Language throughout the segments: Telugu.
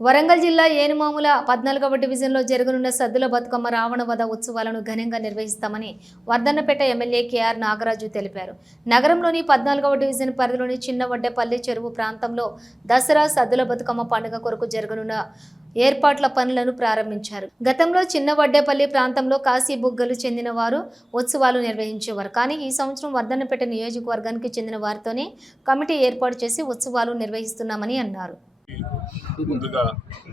వరంగల్ జిల్లా ఏనుమాముల 14వ డివిజన్లో జరగనున్న సద్దుల బతుకమ్మ రావణ వధ ఉత్సవాలను ఘనంగా నిర్వహిస్తామని వర్ధన్నపేట ఎమ్మెల్యే కేఆర్ నాగరాజు తెలిపారు. నగరంలోని 14వ డివిజన్ పరిధిలోని చిన్నవడ్డేపల్లి చెరువు ప్రాంతంలో దసరా సద్దుల బతుకమ్మ పండుగ కొరకు జరగనున్న ఏర్పాట్ల పనులను ప్రారంభించారు. గతంలో చిన్నవడ్డేపల్లి ప్రాంతంలో కాశీ బుగ్గలు చెందిన వారు ఉత్సవాలు నిర్వహించేవారు. కానీ ఈ సంవత్సరం వర్ధన్నపేట నియోజకవర్గానికి చెందిన వారితోనే కమిటీ ఏర్పాటు చేసి ఉత్సవాలు నిర్వహిస్తున్నామని అన్నారు. ముందుగా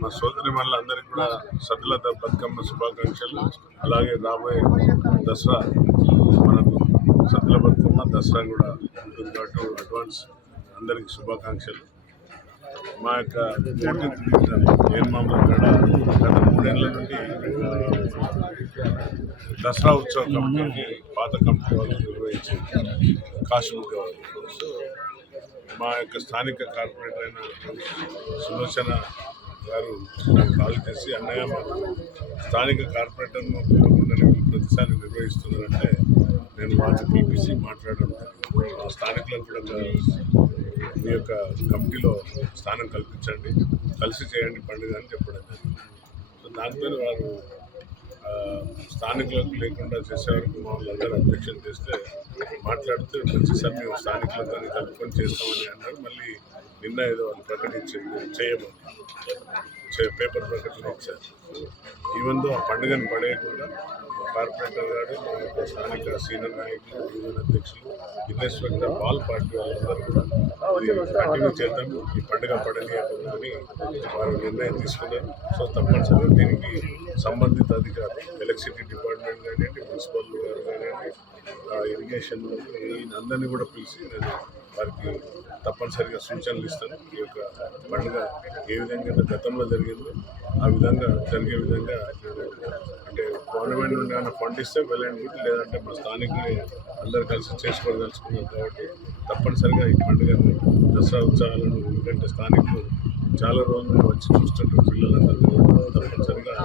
మా సోదరి మళ్ళందరికీ కూడా సద్దుల బతుకమ్మ శుభాకాంక్షలు. అలాగే రాబోయే దసరా మనకు సద్దుల బతుకమ్మ దసరా కూడా ఉంటుంది కాబట్టి అడ్వాన్స్ అందరికీ శుభాకాంక్షలు. మా యొక్క 14th డివిజన్ ఏనుమాముల కాడ గత 3 ఏళ్ల నుండి దసరా ఉత్సవ కమిటీని పాత కమిటీ వాళ్ళు నిర్వహించింది కాశీబుగ్గ వాళ్ళు. సో మా యొక్క స్థానిక కార్పొరేటర్ అయిన సులోచన గారు నాకు కాల్ చేసి, అన్నయ్య మాకు స్థానిక కార్పొరేటర్ను పిలవకుండానే ప్రతిసారి నిర్వహిస్తున్నారంటే నేను వారిని పిలిపించి మాట్లాడడం, స్థానికులకు కూడా మీ యొక్క కమిటీలో స్థానం కల్పించండి, కలిసి చేయండి పండుగ అని చెప్పడం జరిగింది. సో దాంతో వారు స్థానికులకు లేకుండా చేసేవారికి మమ్మల్ని అందరూ అధ్యక్షత చేస్తే మాట్లాడితే మంచిసారి మేము స్థానికులతో కలుపుకొని చేస్తామని అన్నారు. మళ్ళీ నిన్న ఏదో వాళ్ళు ప్రకటించింది చేయమని పేపర్ ప్రకటన ఇచ్చారు. ఈవెన్ దో ఆ పండుగను పడేయకుండా కార్పొరేటర్ గారు, మా యొక్క స్థానిక సీనియర్ నాయకులు, డివిజన్ అధ్యక్షులు, ఇన్వెస్ట్మెంట్ ఆల్ పార్టీ వాళ్ళందరూ కూడా కంటిన్యూ చేద్దాం, ఈ పండుగ పడనీయకుండా అని వారు నిర్ణయం తీసుకున్నారు. సో తప్పనిసరిగా దీనికి సంబంధిత అధికారులు, ఎలక్ట్రిసిటీ డిపార్ట్మెంట్ కానివ్వండి, మున్సిపల్ గారు కానివ్వండి, ఇరిగేషన్ అందరినీ కూడా పిలిచి నేను వారికి తప్పనిసరిగా సూచనలు ఇస్తాను. ఈ యొక్క పండుగ ఏ విధంగా గతంలో జరిగిందో ఆ విధంగా జరిగే విధంగా అంటే గవర్నమెంట్ నుండి ఏమైనా ఫండ్ ఇస్తే వెల్ అండ్ గుడ్, లేదంటే మా స్థానికులు అందరూ కలిసి చేసుకోదలుచుకున్నాం కాబట్టి తప్పనిసరిగా ఈ పండుగను దసరా ఉత్సవాలను, ఎందుకంటే స్థానికులు చాలా రోజులు వచ్చి చూస్తుంటారు పిల్లలందరూ, తప్పనిసరిగా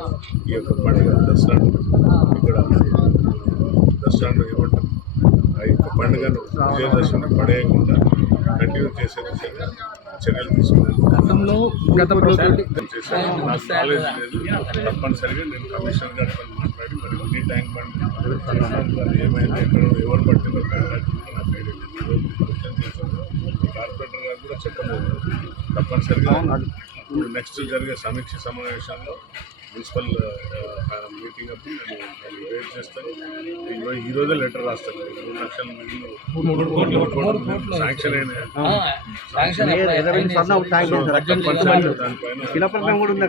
ఈ యొక్క పండుగ దసరాను ఇక్కడ దసరాను ఏమంటారు ఆ యొక్క పండుగను విజయదశమి పడేయకుండా కంటిన్యూ చేసే దిశగా చర్యలు తీసుకున్నాను. నాకు నాలెడ్జ్ లేదు, తప్పనిసరిగా నేను కమిషనర్ గారితో మాట్లాడి మరి మినీ ట్యాంక్ బండ్ ఏమైంది, ఎక్కడ ఎవరు పట్టిందో నాకు ఐడియా లేదు. కార్పొరేటర్ గారు కూడా చెప్పలేదు. తప్పనిసరిగా ఇప్పుడు నెక్స్ట్ జరిగే సమీక్ష సమావేశంలో మున్సిపల్ మీటింగ్ అప్పుడు నేను వెయిట్ చేస్తాను. ఈ రోజే లెటర్ రాస్తాను. 3 లక్షల నిధులు శాంక్షన్ అయినాయి. దానిపైన